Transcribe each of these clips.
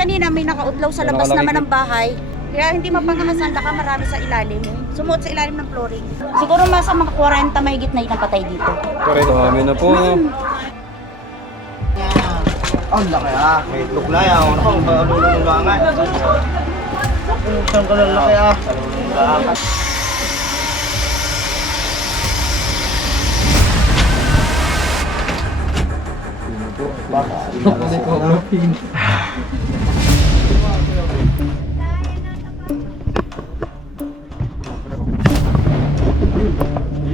kanina may nakaudlaw sa labas naman ng bahay. Kaya hindi mapangahasan, baka marami sa ilalim. Sumuot sa ilalim ng flooring. Siguro masa mga 40 mahigit na yung patay dito. Correct. Dami na po. Ang laki ah. May itlog na yan. Ano kung malulunong lang nga. Saan ka lang laki ah. Malulunong lang.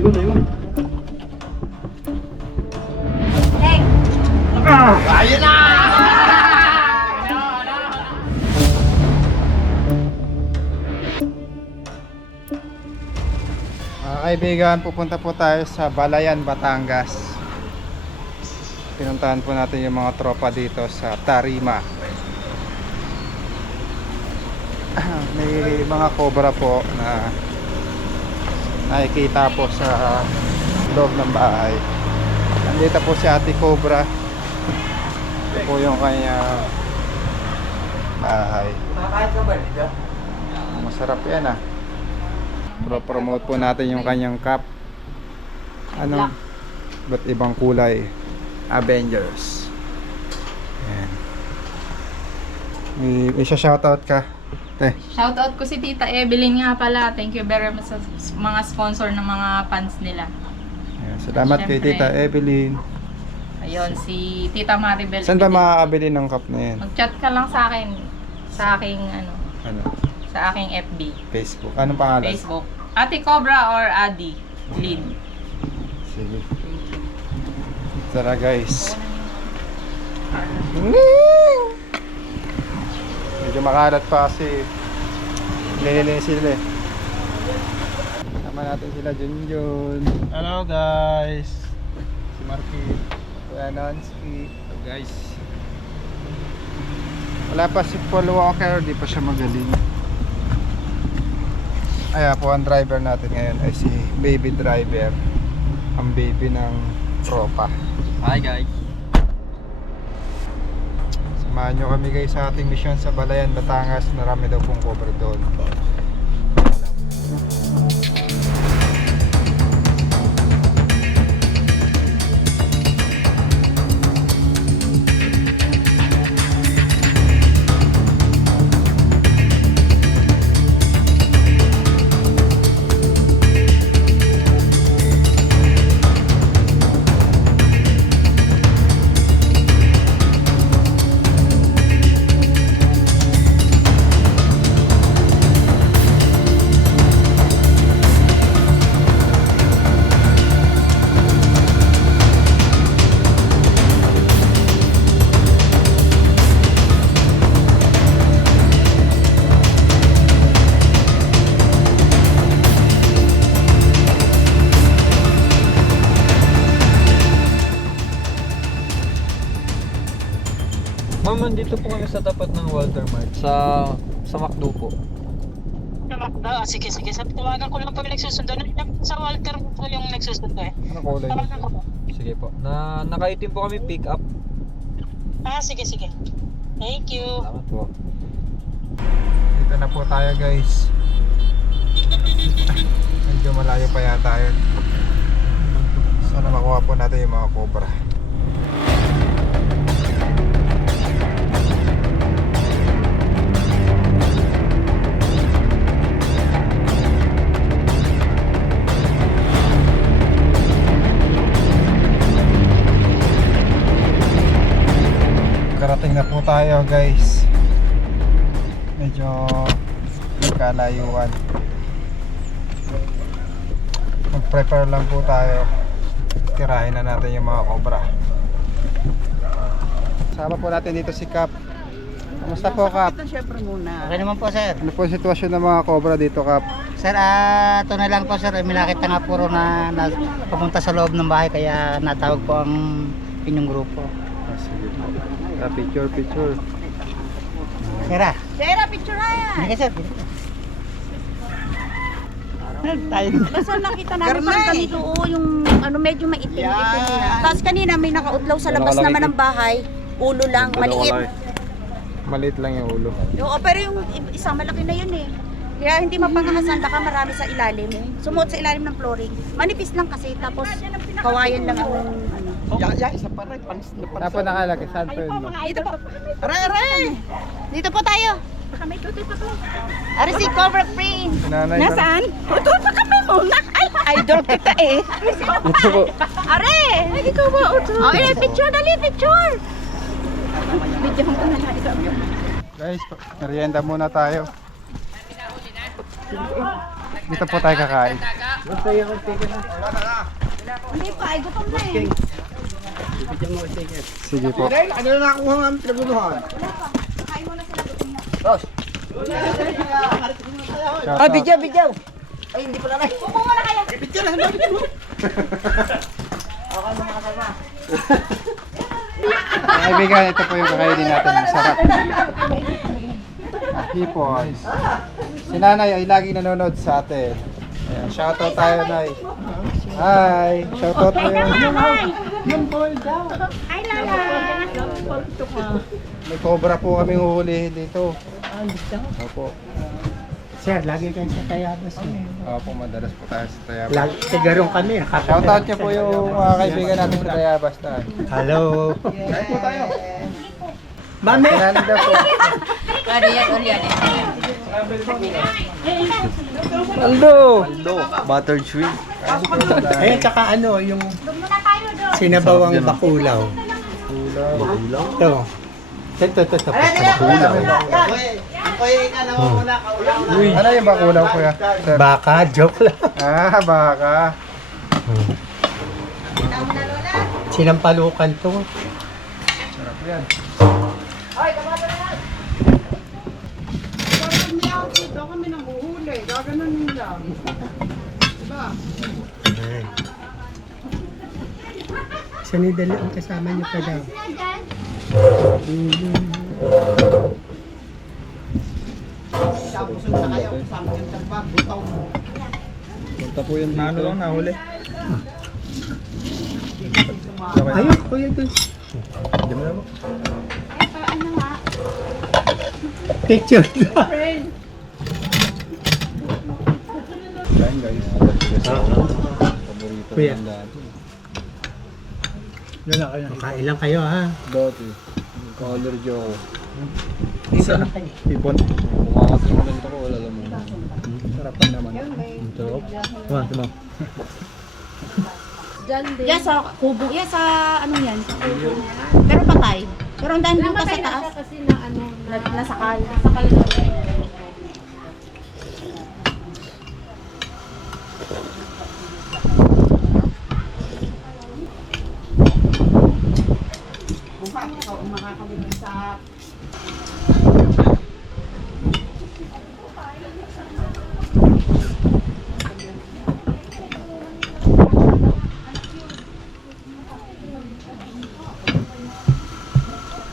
Ayun. Ayun na! Mga kaibigan, pupunta po tayo sa Balayan, Batangas. Pinuntahan po natin yung mga tropa dito sa Tarima. May mga cobra po na nakikita po sa loob ng bahay. Nandito po si Ate Cobra. Ito po yung kanyang bahay. Masarap yan ah. Pro-promote po natin yung kanyang cup. Ano? Ba't ibang kulay? Avengers. Ayan. May shoutout ka. Shoutout ko si Tita Evelyn nga pala. Thank you very much sa mga sponsor ng mga fans nila. Ayan. Salamat kay Siyempre. Tita Evelyn. Ayun, si Tita Maribel. Saan ba makakabili ng cup na yan? Mag-chat ka lang sa akin. Sa aking Ano? sa aking FB. Facebook. Anong pangalan? Facebook. Ate Cobra or Adi Lin. Sige. Tara guys. Medyo makalat pa kasi nililinis sila eh. Sama natin sila Junjun. Hello guys. Si Marky. Kuya Nonsky. Hello guys. Wala pa si Paul Walker. Di pa siya magaling. Ayan po ang driver natin ngayon ay si baby driver. Ang baby ng tropa. Hi guys. Samahan nyo kami guys sa ating mission sa Balayan, Batangas. Marami daw pong cover doon. Ma'am, nandito po kami sa tapat ng Walter Mart. Sa McDo po. Sige. Sabi, tawagan ko lang po yung nagsusundo. Sa Walter po yung nagsusundo eh. Ano kulay Tawagan ko po. Sige po. Nakaitim po kami pick up. Sige. Thank you. Salamat po. Dito na po tayo guys. Medyo malayo pa yata yun. Sana makuha po natin yung mga cobra. Karating na po tayo guys. Medyo kalayuan. Mag-prepare lang po tayo. Tirahin na natin yung mga cobra. Sama po natin dito si Cap. Kamusta po Cap? Siyempre muna. Okay naman po sir. Ano po ang sitwasyon ng mga cobra dito Cap? Sir, ito na lang po sir. May nakita nga puro na papunta sa loob ng bahay kaya natawag po ang inyong grupo. Sige po. Picture. Sir, Sera, picture na yan. hindi ka sir. Tayo. Basta nakita namin parang ganito, yung medyo maitim-itim na. Tapos kanina may nakaudlaw sa labas naman ng bahay. Ulo lang, maliit. Maliit lang yung ulo. Oo, pero yung isa malaki na yun eh. Kaya hindi mapangahasan, baka marami sa ilalim. Sumuot sa ilalim ng flooring. Manipis lang kasi, tapos kawayan lang ang ano. Isa pa rin. Tapos nakalaki, saan po yun? Dito po. Aray! Dito po tayo. Baka may tutoy pa po. Aray si Cobra Print. Sinanay. Nasaan? Tutoy pa kami muna. Ay, idol kita eh. Ito po. Aray! Ikaw ba, Uto? Okay, picture dali, picture. Video ko na lang. Guys, merienda muna tayo. Dito po tayo kakain. Hindi pa, ay gutom na eh. Sige po. Ano na nakuha ng aming pinaguluhan? Ah, Bidyaw! Ay, hindi pala na. Upo muna kayo. Bidyaw na, hindi. Kaibigan, ito po yung kakainin natin. Masarap. Hipon. Si Nanay ay lagi nanonood sa atin. Ayan, shoutout tayo, Nay. Hi! Shoutout mo yun. Ay, Lala. May cobra po kaming huhulihin dito. Opo. Sir, lagi kayo sa Tayabas. Opo, madalas po tayo sa Tayabas. Lagi, sigarong kami. Shoutout niyo po yung mga kaibigan natin sa Tayabas na. Hello. Mami! Kailangan daw po. Aldo! Buttered shrimp. Ayun, tsaka ano, yung sinabawang bakulaw. Ito. Ito. Ano yung bakulaw, kuya? Sir. Baka, joke lang. Ah, baka. Sinampalukan to. Sarap yan. Sanidali ang kasama niyo pa daw. Punta po yun dito. Ano lang nahuli? Ayun, kuya doon. Picture. Kain guys. Paborito Kuya. ng dati. Makain lang kayo ha. Dati. Color Joe. Isa lang kayo. Pipon. Kumakasimulan ko, wala lang muna. Sarapan naman. Sarap. Yan sa kubo, yan sa ano yan, sa kubo. Pero patay. Pero ang dahil dito sa taas. kasi na ano, Nasakal.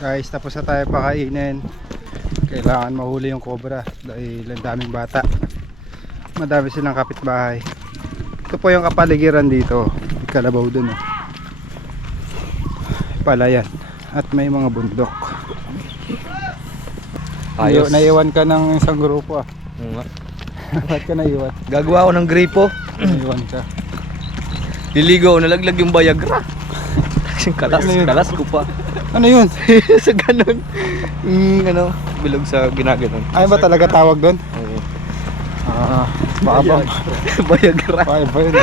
Guys, tapos na tayo pakainin. Kailangan mahuli yung cobra dahil ang daming bata. Madami silang kapitbahay. Ito po yung kapaligiran dito. May kalabaw dun eh. Palayan. At may mga bundok. Ayos. Naiwan ka ng isang grupo ah. Oo nga. Ba't ka naiwan? Gagawa ako ng gripo. Naiwan ka. Liligaw, nalaglag yung Viagra. Kalas, Ano yun? kalas ko pa. Ano yun? Sa ganun. Bilog sa ginaganon. Ay ba talaga tawag doon? Oo. Ah, baka ba? Viagra. Ay ba yun?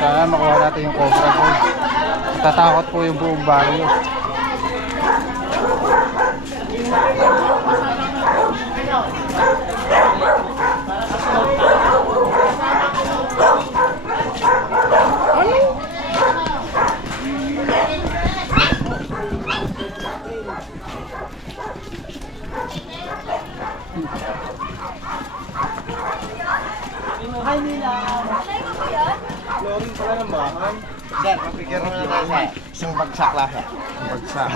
Sana makuha natin yung cobra po. Tatakot po yung buong barrio. Loring pala ng bahay. Sir, mapikir na natin. Isang bagsak lang. Bagsak.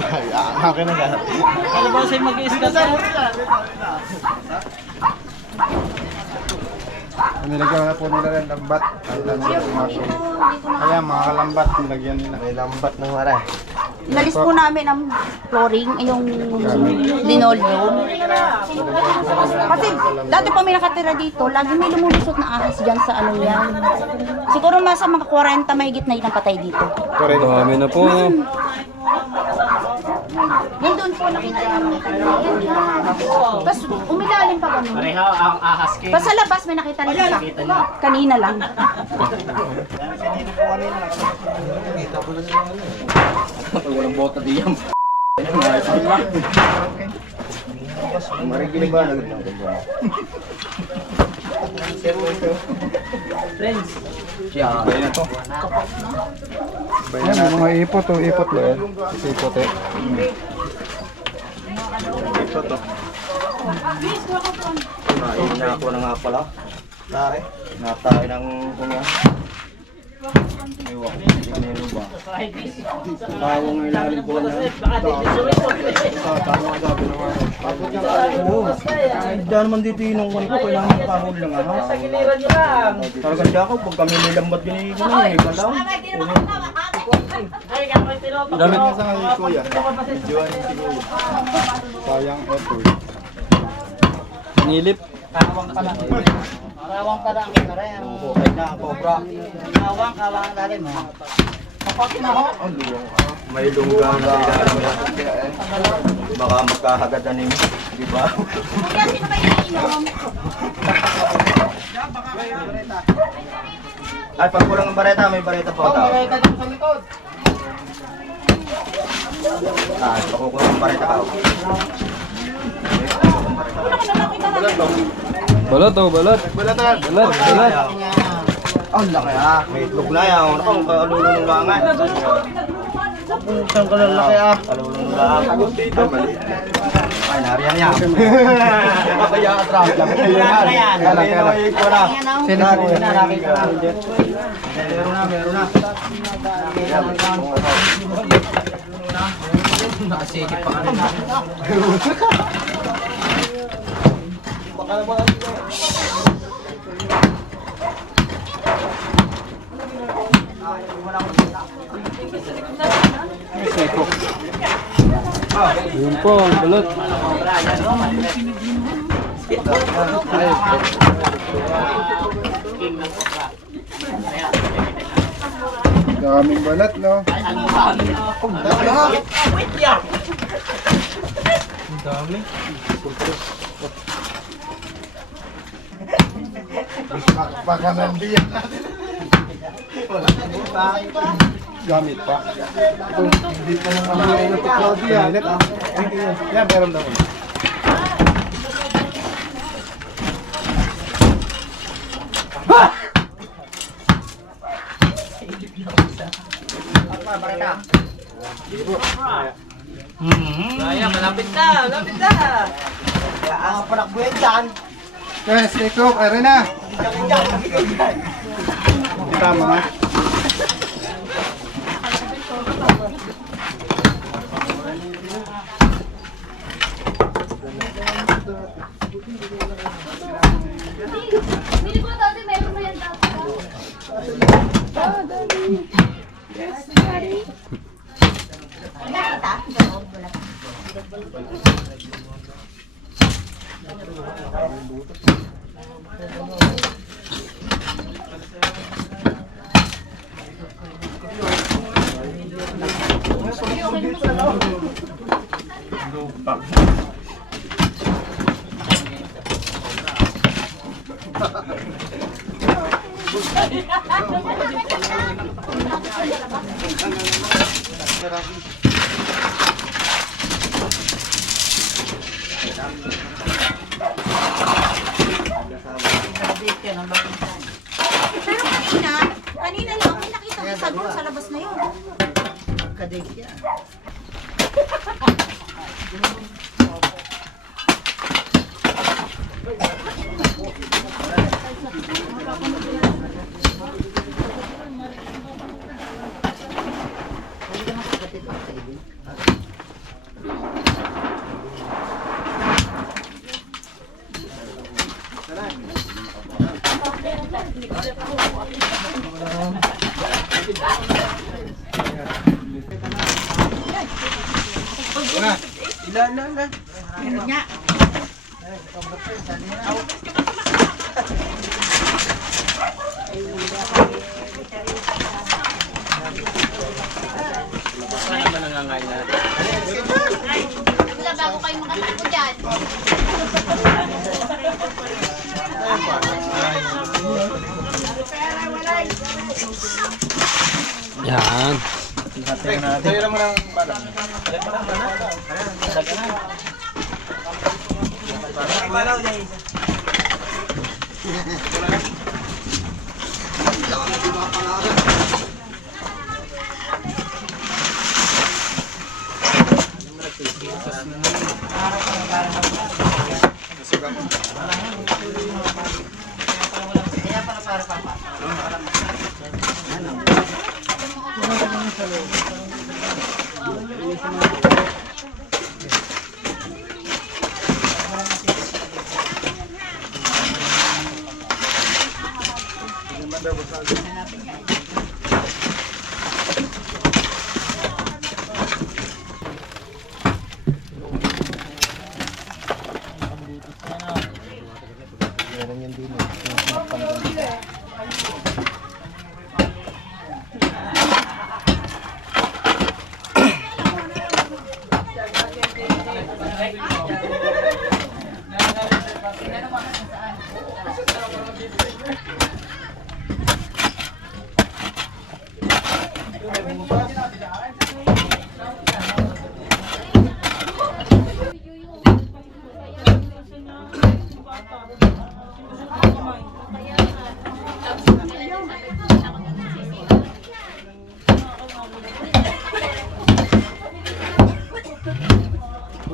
Ay, akin na sir. Ano ba sa'yo mag-i-iskas? Nilagyan na po nila ng lambat. Kaya mga kalambat, nilagyan nila. May lambat ng mara. Inalis po namin ang flooring, yung linoleum. Kasi dati po may nakatira dito, lagi may lumulusot na ahas dyan sa ano yan. Siguro nasa mga 40 mahigit na yun ang patay dito. Dami na po. Yung doon po nakita namin. Tapos umilalim pa gano'n. Pareho ang ahas kayo. Tapos sa labas may nakita rin isa. Kanina lang. Walang bota diyan. Marigil ba? Friends. Siya. Ayan to. Ayan, mga ipot o ipot ba yan? Ipot eh. Ito to. Kain na ako na nga pala. Tare. Natay ng kunya. Ewan, hindi meron ba? Tawang ilalim ko na. Tama sabi naman. Oo. Diyan naman dito yung ko, kailangan makahuli lang ha. Talagang siya ako, pag kami nilambat yun yung balaw. Dami. Sa ngayon kuya. Medyoan yung siguro. Sayang effort. Nilip. Karawang pala ang kinara. Ay na, cobra. Kawang lalim ha. May lunggang sa ilalim na. Baka magkahagadan ni di ba? Kuya, sino ba yung inom? Ay, pag kulang ang bareta, may bareta pa daw. Ah, pag kulang ang bareta ka. Balat oh, balat. Balatan! Balat, balat. Ang laki ah. May itlog na yan. Ano kang kalulunong langan? Saan ka lalaki ah? Kalulunong langan. Ay, nariyan yan. Kaya ka trap. Nariyan. Nariyan ko na. Nariyan na. Meron na. Nakasigit pa ka na. Yun po, ang balat. Daming balat, no? Pakanan diyan. Gamit pa. Hindi pa naman ang Claudia. Yan, meron daw. Yes, stay cook. Ayun na. Tama na. Pero kanina lang may nakita ko sa doon sa labas na yun. Kadig yan. Bago kayo makatapos dyan. Yan. Tayo mo ng bala.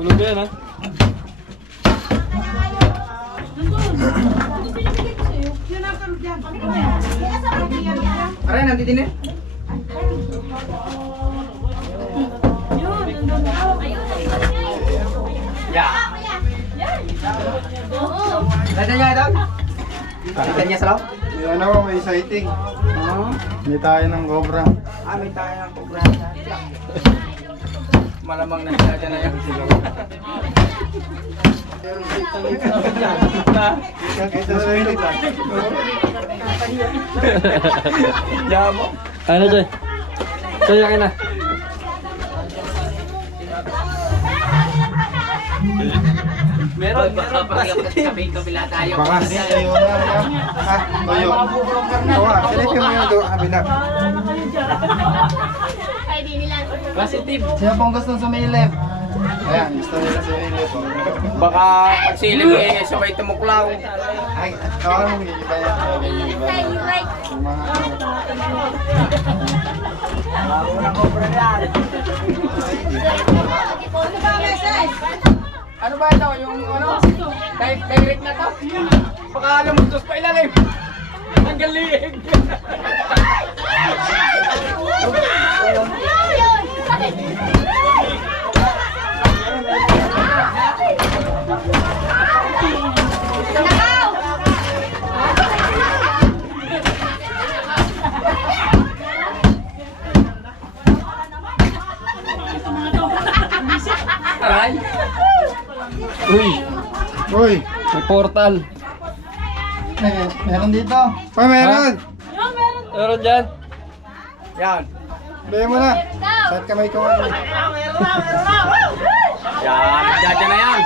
Tulog ba yan, ha? Aray, nandito din eh. Nandiyan niya doon? Nandiyan niya sa loob? May ano, may sighting. May tayo ng cobra. May tayo ng kubra. Malamang na siya dyan na yan. Kita sa init. Yamo. Ano, Joy? Joy, yakin na. Meron kapila tayo. Bakas. Tayo na yan. Tayo. Kawa, select yung mga doon kabila. Positive. Sino pong gusto sumilip? Ayan, gusto nila sumilip. Baka pagsilip eh, sabay tumuklaw. Ay, kawa mo gigiba yan. Yung mga Ano ba ito? Yung ano? Direct na to? Baka lumustos pa ilalim. Ang galing! Aray! Uy, Uy! may portal. Meron dito. Uy, meron! Meron dyan. Yan. Bigyan mo na. Saan kamay ko nga? Yan. Diyan na yan.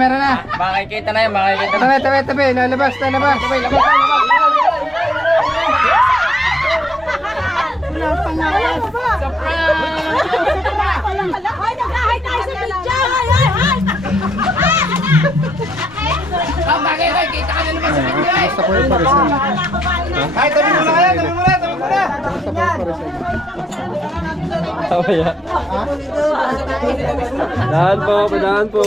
Meron na. Makikita na yan. Makikita na. Tabi. Lalabas. Labas. Basta ko yung parisan. Ay, tabi mo na. Basta ko yung parisan. Tama yan. Dahan po.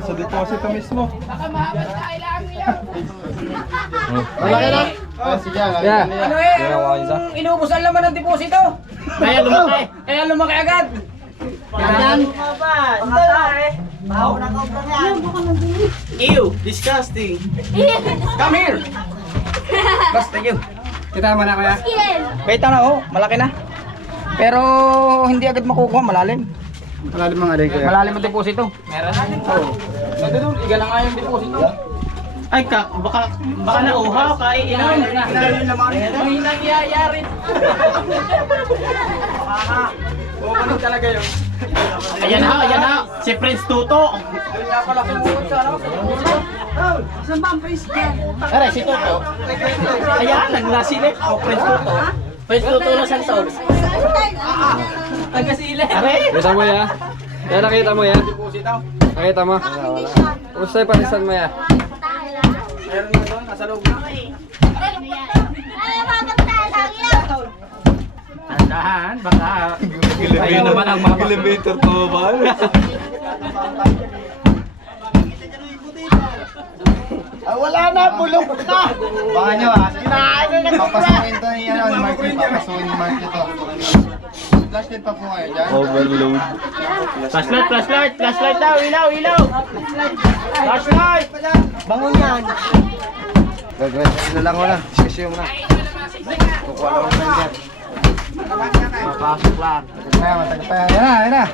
Sa deposito mismo. Malaki na. Sige, Yeah. Ano eh? Inubos ang laman ng deposito. Kaya lumaki agad. Yan. Ew, disgusting. Come here. Basta you. Kita mo na kuya. Kita na oh, malaki na. Pero hindi agad makukuha, malalim. Malalim ang alay kuya. Malalim ang deposito. Meron. Oo. Nandun, iga na nga yung deposito. Ay, baka nauhaw, kaya ilan. May nangyayari. Kukunin talaga yun. Ayan ha, si Prince Tuto. Kaya pala kumukulot sa ano. Saan ba ang priest dyan? Aray, si Tuto. Ayan, naglasilip. O, Prince Tuto. Prince Tuto na Santos. Tagasile. Aray, Kita mo ya? Yan nakita mo ya? Nakita mo? Usay parisan mo ya? Meron na doon, nasa loob na. Andahan, baka kayo naman ang mga Elevator ko ba? wala na, bulong na. Baka nyo kinain na papasukin to ni ano, ni Mark. Papasukin ni Mark ito. Flashlight pa po kayo dyan. Overload. Flashlight daw, ilaw. Flashlight. Bangon yan. Gagawin. Ito lang wala. Diskusyon na. Kukuha lang ako dyan. Papasok lang. Matagal pa yan. Yan na.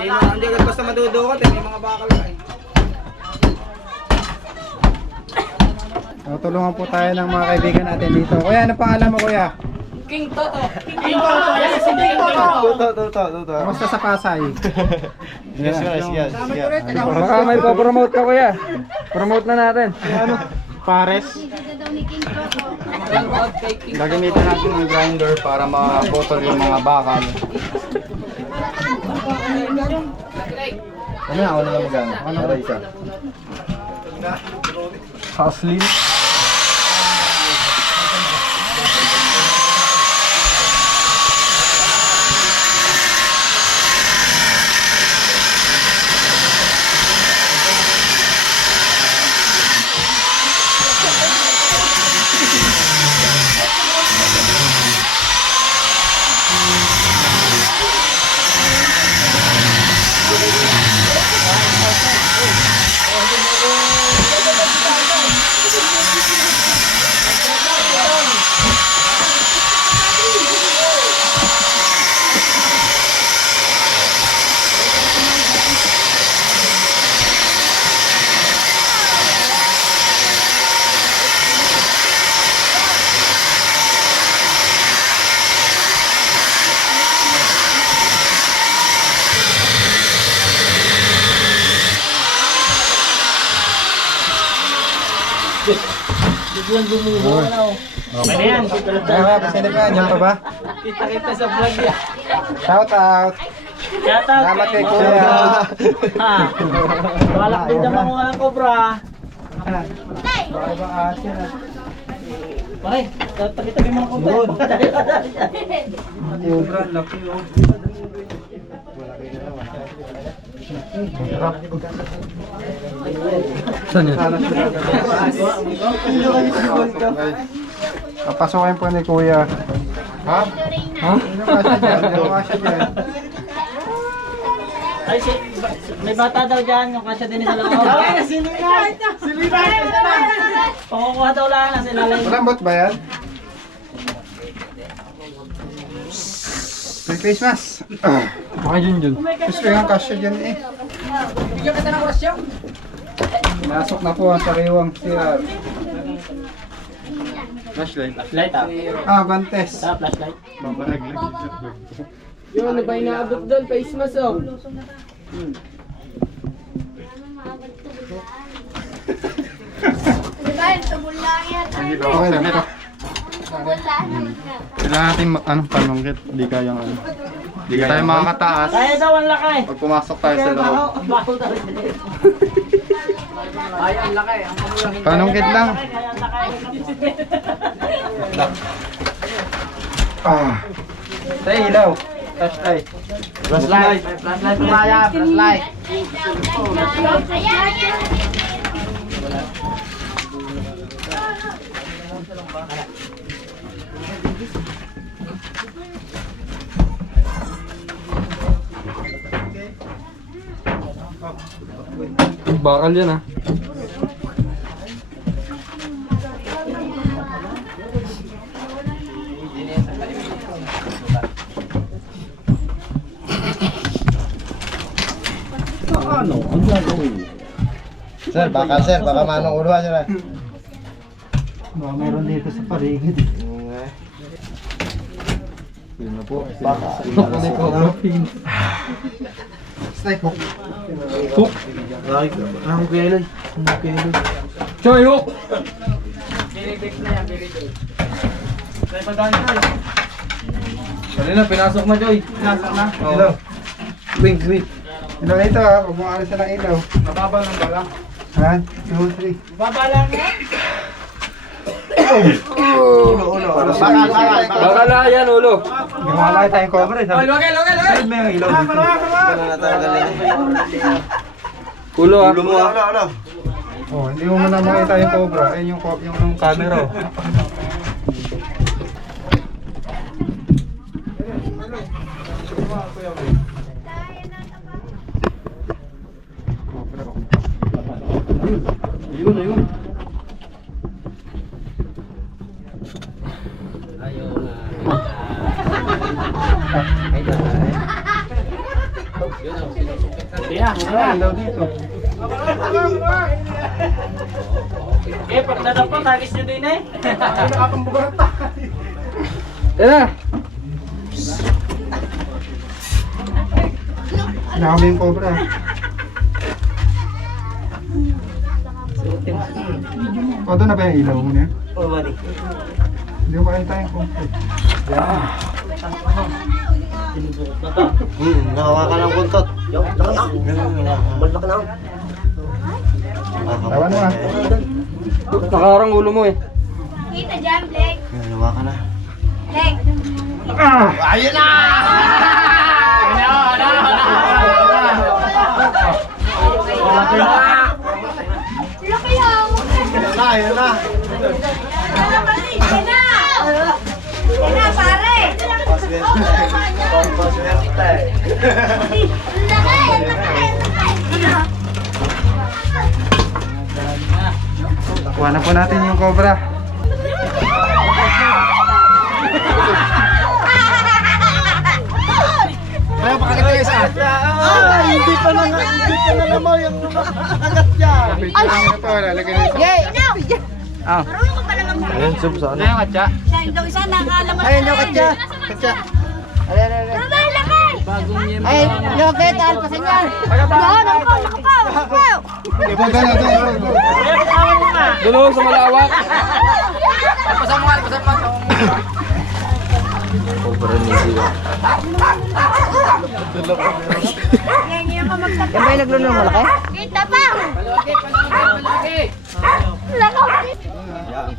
Hindi agad basta madudukot eh, may mga bakal na eh. Tulungan po tayo ng mga kaibigan natin dito. Kuya, ano pangalan mo kuya? King Toto! Yes, hindi Tuto. Kamusta sa Pasay? Yes. Baka may pa-promote ka kuya. Promote na natin. Pares. Gagamitan natin ng grinder para maputol yung mga bakal. Ano na, ako na lang magano. Ano na isa? Haslin. Okay na yan. Kaya pasende pa, dyan pa ba? Kita sa vlog niya. Shout out! Salamat kay kuya! Balak din naman mga cobra. Baka ba asin ah? Pare, tabi-tabi mga cobra. Cobra, laki oh. Saan yun? Papasukin po ni kuya. Ha? Ha? Kasya dyan, kasya dyan. Ay, may bata daw dyan, yung kasya din sa loob. Ay, sinilay! Pakukuha daw lang na sila. Malambot ba yan? Merry Christmas! Baka yun. Gusto yung kasya dyan eh. Bigyan kita ng rasyon. Nasok na po ang sariwang CR. Flashlight. Flashlight ah. Bantes. Flashlight. Yung ano ba inaabot doon? Face mask oh. Okay lang ito. Kailangan natin panungkit. Hindi kayang ano. Hindi tayo makakataas. Kaya daw ang laki. Pag pumasok tayo sa loob. Baho daw. Ay, ang laki. Ang pamulang Panungkit lang. Kaya ang laki. Sa ilaw. Flashlight. Flashlight. Flashlight pumaya. Flashlight. Bakal yan ah. Sir, baka manong uluhan sir. Baka meron dito sa paligid. Yun na po. Baka. Snake hook. Ang kailan? Choy, hook! Dali na, pinasok na, Choy. Pinasok na. Hello. Wing. Ilaw na ito ha, huwag mo alis na ng ilaw. Mababa lang ba lang? 1, 2, 3. Baba lang yan. Bakala yan, ulo. Hindi mo malaki tayong cover eh. Sabi mo yung ilaw dito. Ulo, ah. Ulo mo ah. Oh, hindi mo na makita yung cobra. Ayun yung camera. Oh. Cobra, oh. Ayun. Ah, ilaw dito. Pag nadapa, tagis nyo din eh. Tara. Nakami yung cobra. O, doon na ba yung ilaw mo na? Oo, buddy. Hindi ko makita yung cobra. Nakawakan ng kuntot. Malaki na. Tawa mo ah. Nakarang ulo mo eh. Kita dyan, Blake. Nawakan na. Blake. Ayun na! Laki lang. Ayun na! Ano ba rin? Yan na. Yan na, pare. Pampaswerte. Laki, laki. Kuha na po natin yung cobra. Kaya pakakita kayo saan? Hindi pa na naman yung agat dyan. Picture lang ito. Lalagyan na ito. Marunong ka pala mag- Ayun, sub, saan? Ano yung katsa? Siya, daw isa, nakalaman Ayun yung katsa. Katsa. Ano ba, laki? Ay, yung kita, alpasan yan. Yan, nakapaw. Ibo, doon na, doon. Dulo sa malawak. Ngayon ka magsabi. Yan ba yung naglunong malaki? Kita pa. Laki.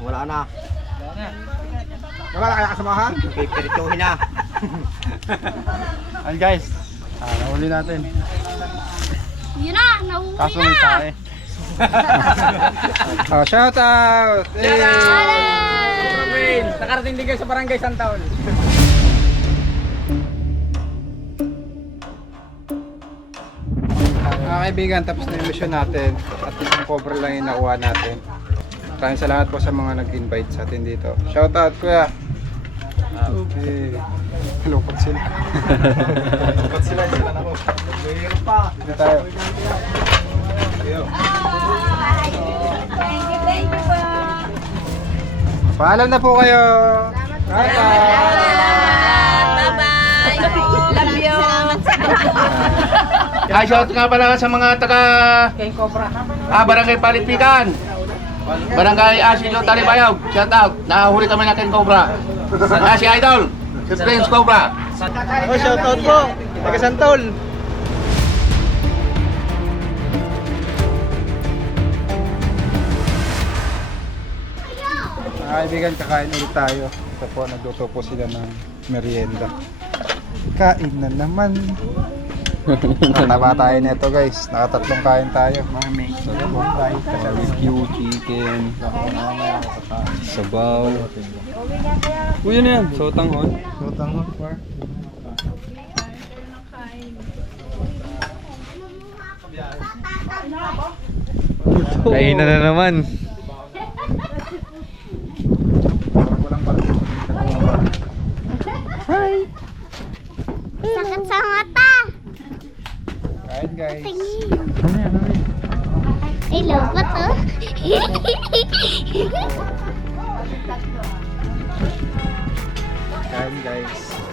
Wala na. Wala na kaya kasamahan? Pipirituhin na. Ayan guys. Nahuli natin. Yun na, nauwi Kaso na. may tae. Oh, shout out! Hey! Nakarating din kayo sa barangay Santaol. Mga kaibigan, tapos na yung mission natin. At isang cobra lang yung nakuha natin. Maraming salamat po sa mga nag-invite sa atin dito. Shout out kuya! Okay. Lupot sila. Lupot sila ako. Mayroon pa. Dito tayo. Thank you po. Paalam na po kayo. Bye-bye. Bye-bye. Love you. Ay, shout nga pala sa mga taga Barangay Palipikan. Barangay Asilo Talibayog. Shout out. Nakahuli kami ng Ken Cobra. Si Idol. Si Prince Cobra. Oh, shout out po. Taga Santaol. Mga kaibigan, kakain ulit tayo. Ito po, nagluto po sila ng merienda. Kain na naman. Nataba tayo nito guys. Nakatatlong kain tayo. Barbecue, chicken, sabaw. Uy, yun na yan. Sotanghon. Sotanghon par. Kainan na naman. Sakit sa mata. Kain guys. Tingin. Kain guys.